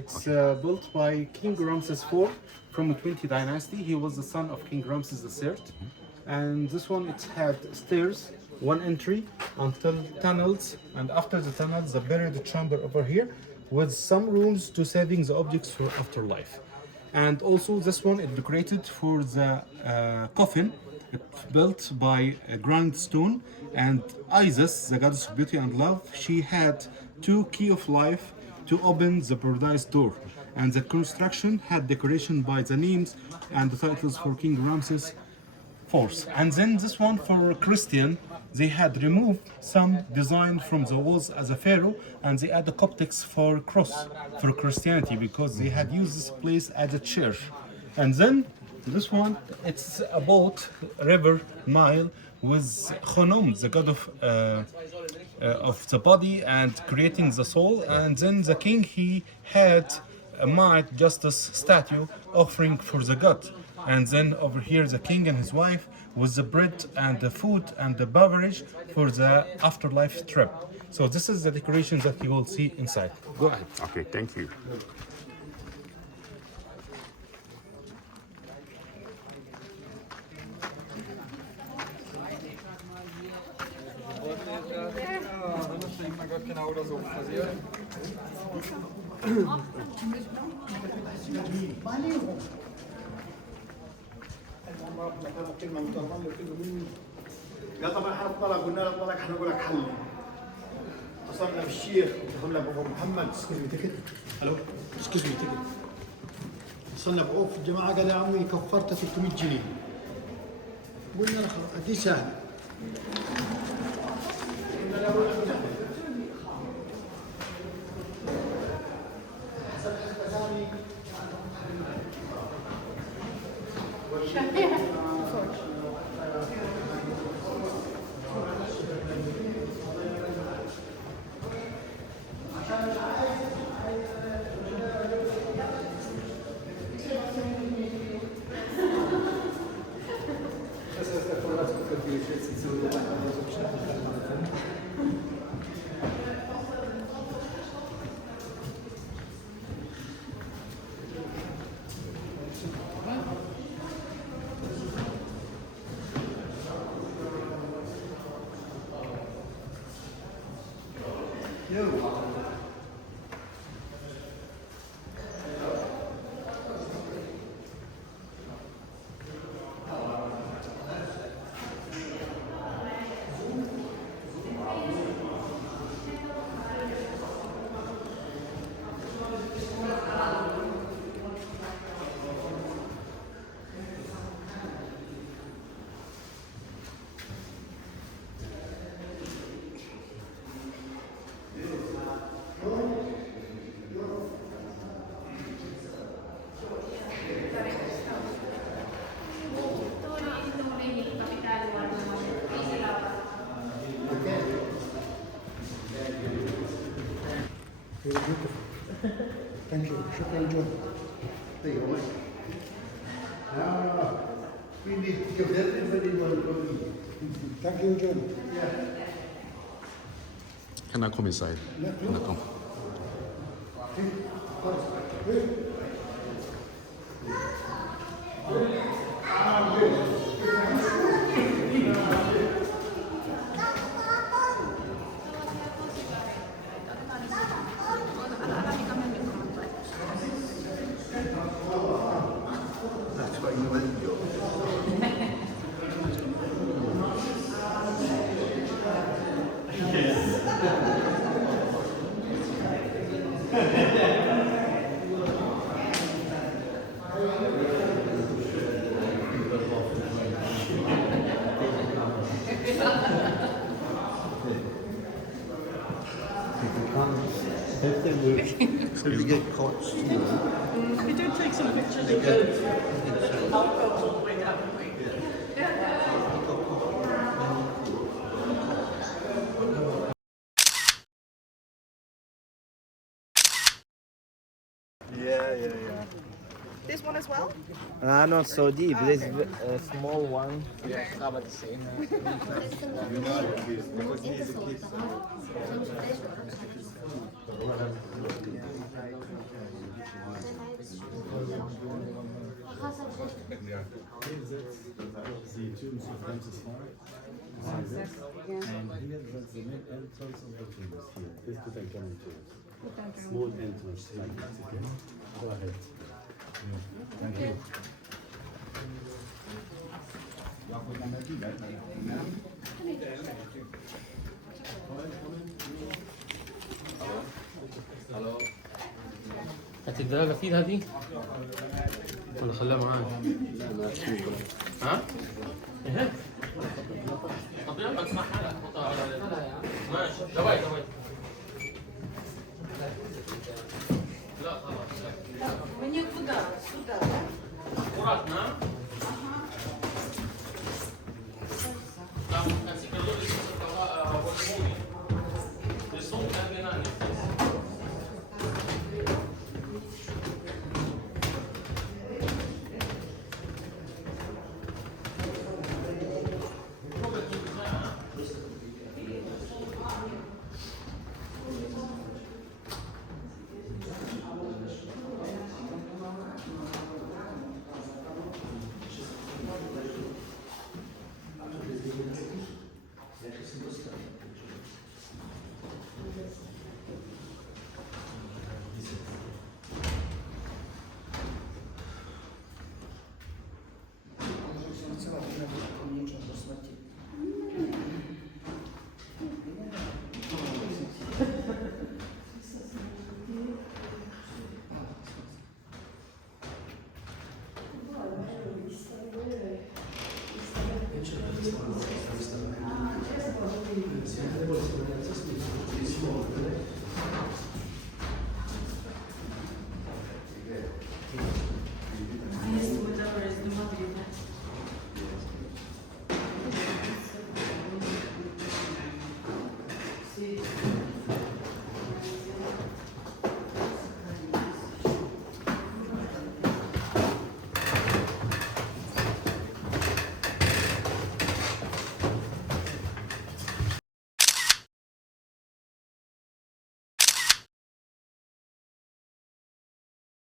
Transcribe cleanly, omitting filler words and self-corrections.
It's built by King Ramses IV from the 20th dynasty. He was the son of King Ramses III. And this one, it had stairs, one entry until tunnels, and after the tunnels, a buried chamber over here with some rooms to saving the objects for afterlife. And also this one is decorated for the coffin. It's built by a granite stone, and Isis, the goddess of beauty and love, she had two key of life to open the paradise door. And the construction had decoration by the names and the titles for King Ramses IV. And then this one for Christian, they had removed some design from the walls as a pharaoh, and they added Coptics for cross for Christianity because they had used this place as a church. And then this one, it's about river Nile with Khnum, the god of the body and creating the soul. And then the king, he had a might justice statue offering for the god. And then over here the king and his wife with the bread and the food and the beverage for the afterlife trip. So this is the decorations that you will see inside. Go ahead. Okay, thank you. لا طبعا احنا طلع قلنا له طلع احنا نقول لك حل اتصلنا بالشيخ اتصلنا بابو محمد الو اسكيز مي تيكت اتصلنا بعوف الجماعه قال يا عمي كفرت 300 جنيه قلنا له خلاص دي سهله Thank you. شكرا جون. ايوه. quindi io Thank you John. Can I come inside? Can I come? If they move, so we get caught. We did take some pictures of the alcove all the way down. Yeah. This one as well? Not so deep. There's a small one. Okay. About the same. The tombs of Ramses I. And here that's the main entrance of the tombs here. This Tutankhamen tombs. Small entrance like this. Okay. Go ahead. Thank you. هتديها لك فيها دي ولا خليها معاك؟ ها؟ ايه؟ طب يلا اسمعها لك ماشي دواي